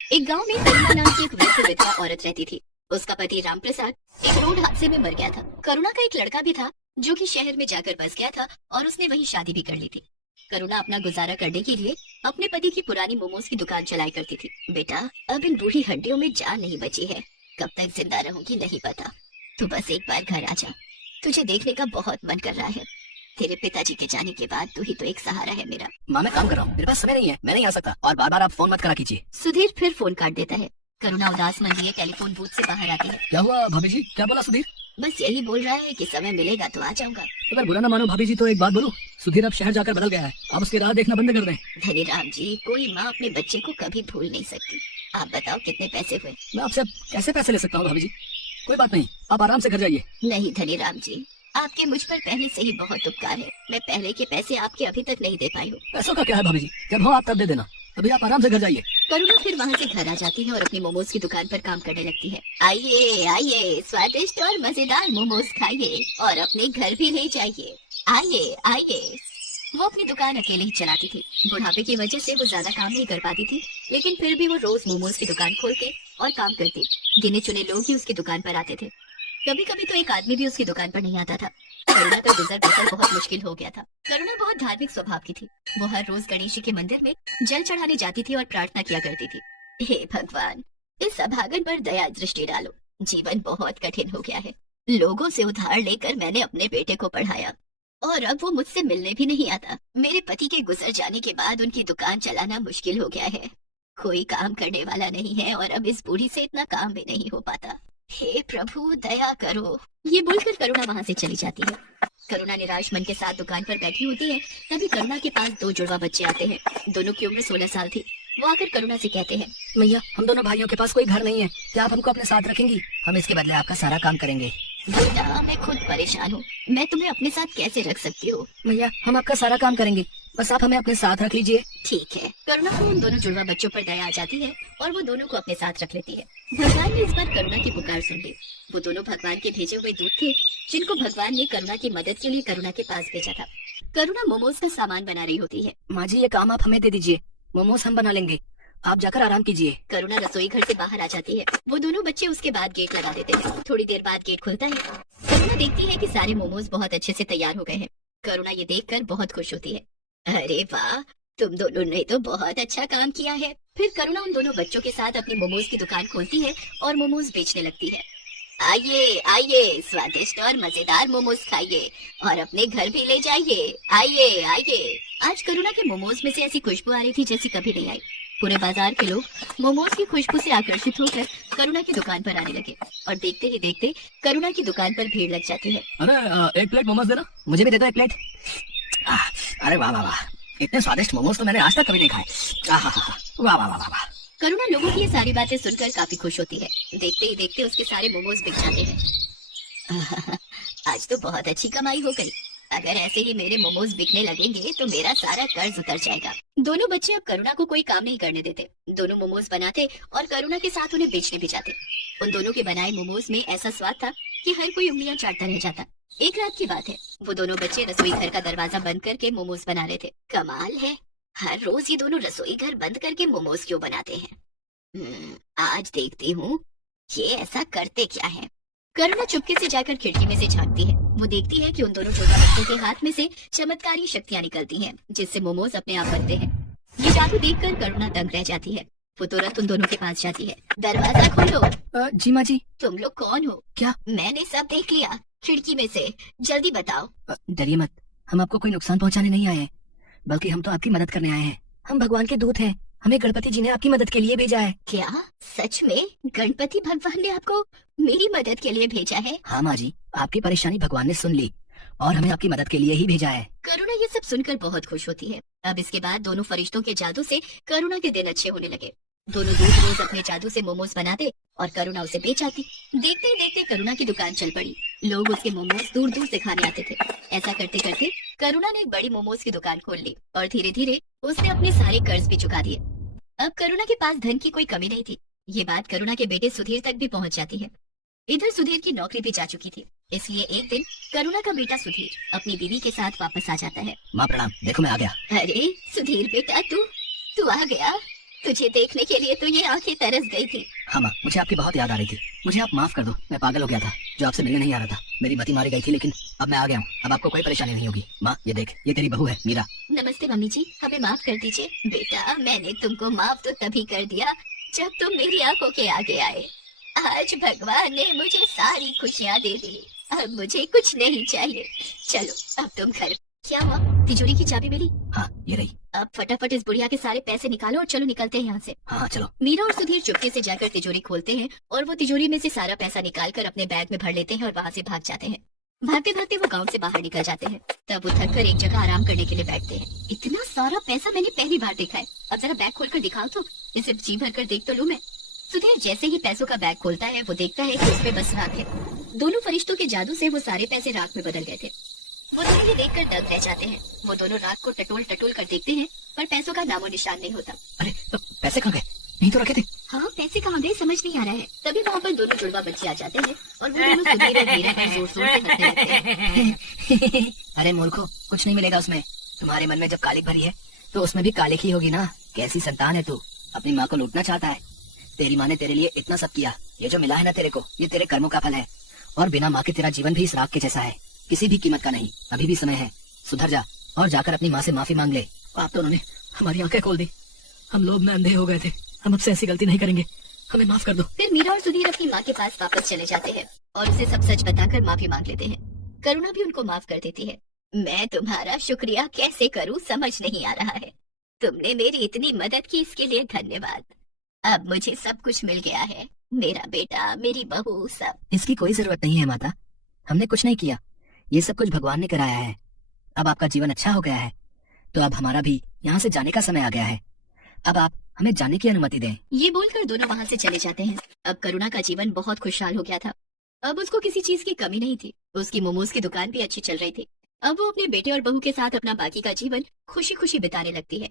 एक गांव में करुणा नाम की एक वृद्ध विधवा औरत रहती थी। उसका पति राम प्रसाद एक रोड हादसे में मर गया था। करुणा का एक लड़का भी था जो कि शहर में जाकर बस गया था और उसने वहीं शादी भी कर ली थी। करुणा अपना गुजारा करने के लिए अपने पति की पुरानी मोमोज की दुकान चलाया करती थी। बेटा, अब इन बूढ़ी हड्डियों में जान नहीं बची है, कब तक जिंदा रहूंगी नहीं पता। तू बस एक बार घर आ जा, तुझे देखने का बहुत मन कर रहा है। तेरे पिताजी के जाने के बाद तू ही तो एक सहारा है मेरा। माँ, मैं काम कर रहा हूँ, मेरे पास समय नहीं है, मैं नहीं आ सकता। और बार बार आप फोन मत करा कीजिए। सुधीर फिर फोन काट देता है। करुणा उदास मन लिए टेलीफोन बूथ से बाहर आती है। क्या हुआ भाभी जी, क्या बोला सुधीर? बस यही बोल रहा है कि समय मिलेगा तो आ जाऊंगा। अगर बुरा ना मानो भाभी जी तो एक बात बोलूं, सुधीर अब शहर जाकर बदल गया है। आप उसकी राह देखना बंद कर दें। धनीराम जी, कोई माँ अपने बच्चे को कभी भूल नहीं सकती। आप बताओ कितने पैसे हुए? मैं आपसे कैसे पैसे ले सकता हूँ भाभी जी? कोई बात नहीं, आप आराम से घर जाइए। नहीं धनीराम जी, आपके मुझ पर पहले से ही बहुत उपकार है। मैं पहले के पैसे आपके अभी तक नहीं दे पाई हूँ। पैसों का क्या है भाभी जी, जब हो आप तब दे देना। अभी आप आराम से घर जाइए। करुणा फिर वहाँ से घर आ जाती है और अपनी मोमोज की दुकान पर काम करने लगती है। आइए आइए, स्वादिष्ट और मजेदार मोमोज खाइए और अपने घर भी ले जाइए। आइए आइए। वो अपनी दुकान अकेले ही चलाती थी। बुढ़ापे की वजह से वो ज्यादा काम नहीं कर पाती थी, लेकिन फिर भी वो रोज मोमोज की दुकान खोलती और काम करती। गिने चुने लोग ही उसकी दुकान पर आते थे। कभी कभी तो एक आदमी भी उसकी दुकान पर नहीं आता था। करुणा का गुजर बसर बहुत मुश्किल हो गया था। करुणा बहुत धार्मिक स्वभाव की थी। वो हर रोज गणेश जी के मंदिर में जल चढ़ाने जाती थी और प्रार्थना किया करती थी। हे भगवान, इस अभागन पर दया दृष्टि डालो। जीवन बहुत कठिन हो गया है। लोगों से उधार लेकर मैंने अपने बेटे को पढ़ाया और अब वो मुझसे मिलने भी नहीं आता। मेरे पति के गुजर जाने के बाद उनकी दुकान चलाना मुश्किल हो गया है। कोई काम करने वाला नहीं है और अब इस बूढ़ी से इतना काम भी नहीं हो पाता। हे प्रभु, दया करो। ये बोलकर करुणा वहाँ से चली जाती है। करुणा निराश मन के साथ दुकान पर बैठी होती है। तभी करुणा के पास दो जुड़वा बच्चे आते हैं। दोनों की उम्र 16 साल थी। वो आकर करुणा से कहते हैं, मैया, हम दोनों भाइयों के पास कोई घर नहीं है, क्या आप हमको अपने साथ रखेंगी? हम इसके बदले आपका सारा काम करेंगे। बेटा, मैं खुद परेशान हूँ, मैं तुम्हें अपने साथ कैसे रख सकती हूँ? मैया, हम आपका सारा काम करेंगे, बस आप हमें अपने साथ रख लीजिए। ठीक है। करुणा को उन दोनों जुड़वा बच्चों पर दया आ जाती है और वो दोनों को अपने साथ रख लेती है। भगवान ने इस बार करुणा की पुकार सुन ली। वो दोनों भगवान के भेजे हुए दूत थे, जिनको भगवान ने करुणा की मदद के लिए करुणा के पास भेजा था। करुणा मोमोज का सामान बना रही होती है। माँ जी, ये काम आप हमें दे दीजिए, मोमोज हम बना लेंगे, आप जाकर आराम कीजिए। करुणा रसोई घर से बाहर आ जाती है। वो दोनों बच्चे उसके बाद गेट लगा देते हैं। थोड़ी देर बाद गेट खुलता है। करुणा देखती है कि सारे मोमोज बहुत अच्छे से तैयार हो गए हैं। करुणा ये देखकर बहुत खुश होती है। अरे वाह, तुम दोनों ने तो बहुत अच्छा काम किया है। फिर करुणा उन दोनों बच्चों के साथ अपनी मोमोज की दुकान खोलती है और मोमोज बेचने लगती है। आइए आइए, स्वादिष्ट और मजेदार मोमोज खाइए और अपने घर भी ले जाइए। आइए आइए। आज करुणा के मोमोज में से ऐसी खुशबू आ रही थी जैसी कभी नहीं आई। पूरे बाजार के लोग मोमोज की खुशबू से आकर्षित होकर करुणा की दुकान पर आने लगे और देखते ही देखते करुणा की दुकान पर भीड़ लग जाती है। अरे एक प्लेट मोमोज देना, मुझे भी दे दो एक प्लेट। अरे वाह वाह वाह, इतने स्वादिष्ट मोमोज तो मैंने आज तक कभी नहीं खाए। वाह वाह वाह वाह। करुणा लोगों की ये सारी बातें सुनकर काफी खुश होती है। देखते ही देखते उसके सारे मोमोज बिक जाते हैं। आज तो बहुत अच्छी कमाई हो गई। अगर ऐसे ही मेरे मोमोज बिकने लगेंगे तो मेरा सारा कर्ज उतर जाएगा। दोनों बच्चे अब करुणा को कोई काम नहीं करने देते। दोनों मोमोज बनाते और करुणा के साथ उन्हें बेचने भी जाते। उन दोनों के बनाए मोमोज में ऐसा स्वाद था कि हर कोई उंगलियां चाटता रह जाता। एक रात की बात है, वो दोनों बच्चे रसोई घर का दरवाजा बंद करके मोमोज बना रहे थे। कमाल है, हर रोज ये दोनों रसोई घर बंद करके मोमोज क्यों बनाते हैं? आज देखती हूँ ये ऐसा करते क्या है। करुणा चुपके से जाकर खिड़की में से झांकती है। वो देखती है कि उन दोनों छोटा बच्चों के हाथ में से चमत्कारी शक्तियां निकलती हैं, जिससे मोमोज अपने आप बनते हैं। ये जादू देखकर करुणा दंग रह जाती है। वो तुरंत उन दोनों के पास जाती है। दरवाजा खोलो। जी माँ जी। तुम लोग कौन हो? क्या? मैंने सब देख लिया खिड़की में से, जल्दी बताओ। डरिए मत, हम आपको कोई नुकसान पहुँचाने नहीं आए हैं, बल्कि हम तो आपकी मदद करने आए हैं। हम भगवान के दूत हैं, हमें गणपति जी ने आपकी मदद के लिए भेजा है। क्या सच में गणपति भगवान ने आपको मेरी मदद के लिए भेजा है? हाँ माँ जी, आपकी परेशानी भगवान ने सुन ली और हमें आपकी मदद के लिए ही भेजा है। करुणा ये सब सुनकर बहुत खुश होती है। अब इसके बाद दोनों फरिश्तों के जादू से करुणा के दिन अच्छे होने लगे। दोनों दूध रोज अपने जादू से मोमोज बनाते और करुणा उसे बेच आती। देखते ही देखते करुणा की दुकान चल पड़ी। लोग उसके मोमोज दूर दूर से खाने आते थे। ऐसा करते करते करुणा ने एक बड़ी मोमोज की दुकान खोल ली और धीरे धीरे उसने अपने सारे कर्ज भी चुका दिए। अब करुणा के पास धन की कोई कमी नहीं थी। ये बात करुणा के बेटे सुधीर तक भी पहुंच जाती है। इधर सुधीर की नौकरी भी जा चुकी थी, इसलिए एक दिन करुणा का बेटा सुधीर अपनी बीवी के साथ वापस आ जाता है। माँ प्रणाम, देखो मैं आ गया। अरे सुधीर बेटा, तू आ गया। तुझे देखने के लिए तो ये आंखें तरस गई थी। हाँ माँ, मुझे आपकी बहुत याद आ रही थी। मुझे आप माफ कर दो, मैं पागल हो गया था जो आपसे मिलने नहीं आ रहा था। मेरी मति मारी गई थी, लेकिन अब मैं आ गया हूँ। अब आपको कोई परेशानी नहीं होगी। माँ ये देख, ये तेरी बहू है मीरा। नमस्ते मम्मी जी, हमें माफ कर दीजिए। बेटा मैंने तुमको माफ तो तभी कर दिया जब तुम मेरी आंखों के आगे आए। आज भगवान ने मुझे सारी खुशियाँ दे दी, अब मुझे कुछ नहीं चाहिए। चलो अब तुम घर। क्या हुआ, तिजोरी की चाबी मिली? हाँ ये रही। अब फटाफट इस बुढ़िया के सारे पैसे निकालो और चलो निकलते हैं यहाँ से। हाँ हाँ चलो। मीरा और सुधीर चुपके से जाकर तिजोरी खोलते हैं और वो तिजोरी में से सारा पैसा निकालकर अपने बैग में भर लेते हैं और वहाँ से भाग जाते हैं। भागते भागते वो गांव से बाहर निकल जाते हैं। तब वो थक कर एक जगह आराम करने के लिए बैठते हैं। इतना सारा पैसा मैंने पहली बार देखा है। अब जरा बैग खोल कर दिखाओ तो, इसे जी भर कर देख तो लूं मैं। सुधीर जैसे ही पैसों का बैग खोलता है वो देखता है कि उसमें बस राख है। दोनों फरिश्तों के जादू से वो सारे पैसे राख में बदल गए थे। वो दोनों ये देखकर दंग रह जाते हैं। वो दोनों राख को टटोल टटोल कर देखते हैं पर पैसों का नामो निशान नहीं होता। अरे तो पैसे कहाँ गए? नहीं तो रखे थे। हाँ पैसे कहाँ गए समझ नहीं आ रहा है। तभी वहाँ पर दोनों जुड़वा बच्चे आ जाते हैं और वो दोनों सुधीर और मीरा पर जोर जोर से हंसने लगते हैं। अरे मूर्खो, कुछ नहीं मिलेगा उसमें। तुम्हारे मन में जब कालिक भरी है तो उसमें भी कालिक ही होगी ना। कैसी संतान है तू, अपनी माँ को लूटना चाहता है। तेरी माँ ने तेरे लिए इतना सब किया, ये जो मिला है ना तेरे को, ये तेरे कर्मों का फल है। और बिना माँ के तेरा जीवन भी इस राख के जैसा है, किसी भी कीमत का नहीं। अभी भी समय है, सुधर जा और जाकर अपनी माँ से माफी मांग ले। आप दोनों ने हमारी आंखें खोल दी, हम लोग में अंधे हो गए थे। हम अब से ऐसी गलती नहीं करेंगे, हमें माफ कर दो। फिर मीरा और सुधीर अपनी माँ के पास वापस चले जाते हैं और उसे सब सच बताकर माफी मांग लेते हैं। करुणा भी उनको माफ कर देती है। मैं तुम्हारा शुक्रिया कैसे करूँ समझ नहीं आ रहा है। तुमने मेरी इतनी मदद की, इसके लिए धन्यवाद। अब मुझे सब कुछ मिल गया है, मेरा बेटा, मेरी बहू, सब। इसकी कोई जरूरत नहीं है माता, हमने कुछ नहीं किया, ये सब कुछ भगवान ने कराया है। अब आपका जीवन अच्छा हो गया है, तो अब हमारा भी यहाँ से जाने का समय आ गया है। अब आप हमें जाने की अनुमति दें। ये बोलकर दोनों वहाँ से चले जाते हैं। अब करुणा का जीवन बहुत खुशहाल हो गया था। अब उसको किसी चीज की कमी नहीं थी। उसकी मोमोज की दुकान भी अच्छी चल रही थी। अब वो अपने बेटे और बहू के साथ अपना बाकी का जीवन खुशी खुशी बिताने लगती है।